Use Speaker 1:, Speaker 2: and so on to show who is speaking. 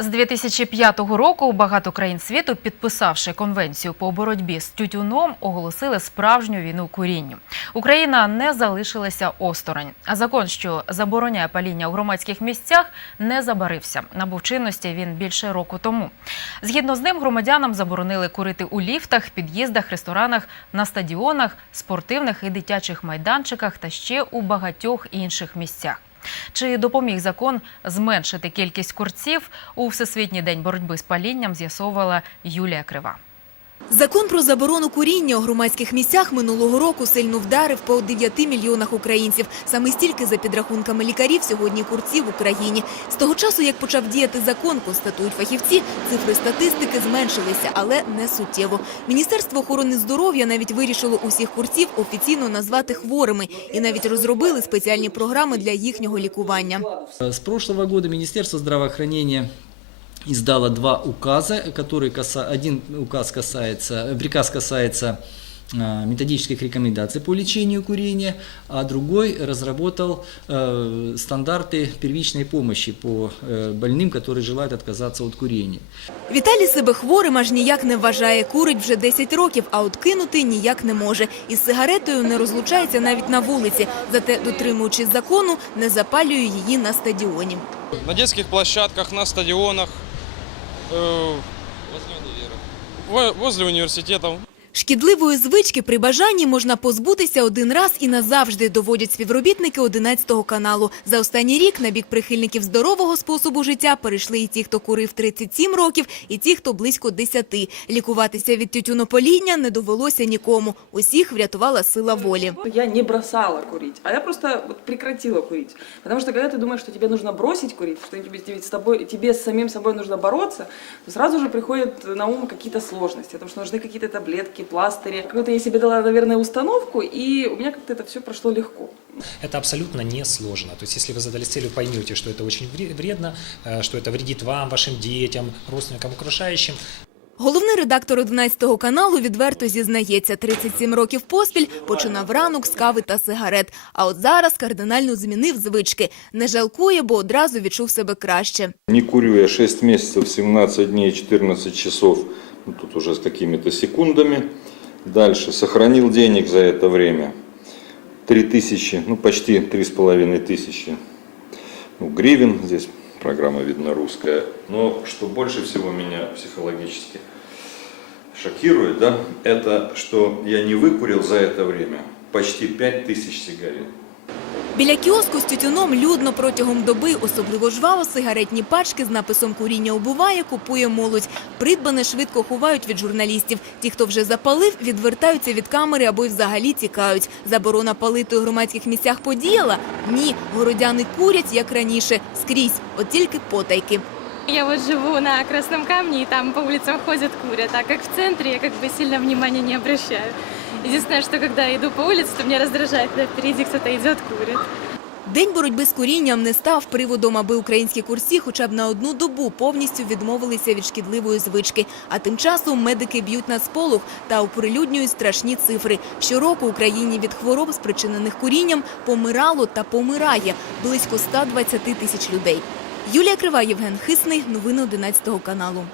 Speaker 1: З 2005 року багато країн світу, підписавши конвенцію по боротьбі з тютюном, оголосили справжню війну курінню. Україна не залишилася осторонь. А закон, що забороняє паління у громадських місцях, не забарився. Набув чинності він більше року тому. Згідно з ним, громадянам заборонили курити у ліфтах, під'їздах, ресторанах, на стадіонах, спортивних і дитячих майданчиках та ще у багатьох інших місцях. Чи допоміг закон зменшити кількість курців у Всесвітній день боротьби з палінням, з'ясовувала Юлія Крива.
Speaker 2: Закон про заборону куріння у громадських місцях минулого року сильно вдарив по 9 мільйонах українців. Саме стільки, за підрахунками лікарів, сьогодні курців в Україні. З того часу, як почав діяти закон, констатують фахівці, цифри статистики зменшилися, але не суттєво. Міністерство охорони здоров'я навіть вирішило усіх курців офіційно назвати хворими і навіть розробили спеціальні програми для їхнього лікування.
Speaker 3: С прошлого года Министерство здравоохранения издало два указа, которые каса... один указ касается, приказ касается а, методических рекомендаций по лечению курения, а другой разработал э, стандарты первичной помощи по э, больным, которые желают отказаться от курения.
Speaker 2: Віталій себе хворим аж ніяк не вважає. Курить вже 10 років, а от кинути ніяк не може. Із сигаретою не розлучається навіть на вулиці. Зате, дотримуючись закону, не запалює її на стадіоні.
Speaker 4: На детских площадках, на стадионах, э, во- возле университетов.
Speaker 2: Шкідливої звички при бажанні можна позбутися один раз і назавжди, доводять співробітники 11 каналу. За останній рік на бік прихильників здорового способу життя перейшли і ті, хто курив 37 років, і ті, хто близько 10. Лікуватися від тютюнопоління не довелося нікому. Усіх врятувала сила волі.
Speaker 5: Я не бросала курить, а я просто прекратила что когда ты думаешь, что тебе нужно бросить курить, что тебе, тебе с тобой, тебе самим собой нужно бороться, то сразу же приходят на ум какие-то сложности, потому что нужны какие-то таблетки, пластыри. Какую-то я себе дала, наверное, установку, и у меня как-то это все прошло легко.
Speaker 6: Это абсолютно не сложно. То есть, если вы задались целью, поймете, что это очень вре- вредно, э, что это вредит вам, вашим детям, родственникам, окружающим,
Speaker 2: Головний редактор 11 каналу відверто зізнається, 37 років поспіль починав ранок з кави та сигарет. А от зараз кардинально змінив звички. Не жалкує, бо одразу відчув себе краще.
Speaker 7: Не курю я 6 месяцев, 17 дней, 14 часов, ну, Тут уже с какими-то секундами. Дальше, сохранил денег за это время. 3 тысячи, ну почти 3,5 тысячи ну, гривен. Здесь программа, видно, русская. Но что больше всего меня психологически шокирует, да, это что я не выкурил за это время почти 5 тысяч сигарет.
Speaker 2: Біля кіоску з тютюном людно протягом доби, особливо жваво, сигаретні пачки з написом «Куріння убиває» купує молодь. Придбане швидко ховають від журналістів. Ті, хто вже запалив, відвертаються від камери або й взагалі тікають. Заборона палити у громадських місцях подіяла? Ні. Городяни курять, як раніше, скрізь, от тільки потайки.
Speaker 8: Я вот живу на Красном Камне, и там по улицам ходят, курят, а как в центре я как бы сильно внимания не обращаю. Единственное, что когда иду по улице, то меня раздражает, когда впереди кто-то идет, курит.
Speaker 2: День боротьби з курінням не став приводом, аби українські курці хоча б на одну добу повністю відмовилися від шкідливої звички. А тим часом медики б'ють на сполох та оприлюднюють страшні цифри. Щороку Україні від хвороб, спричинених курінням, помирало та помирає близько 120 тисяч людей. Юлія Крива, Євген Хисний. Новини 11 каналу.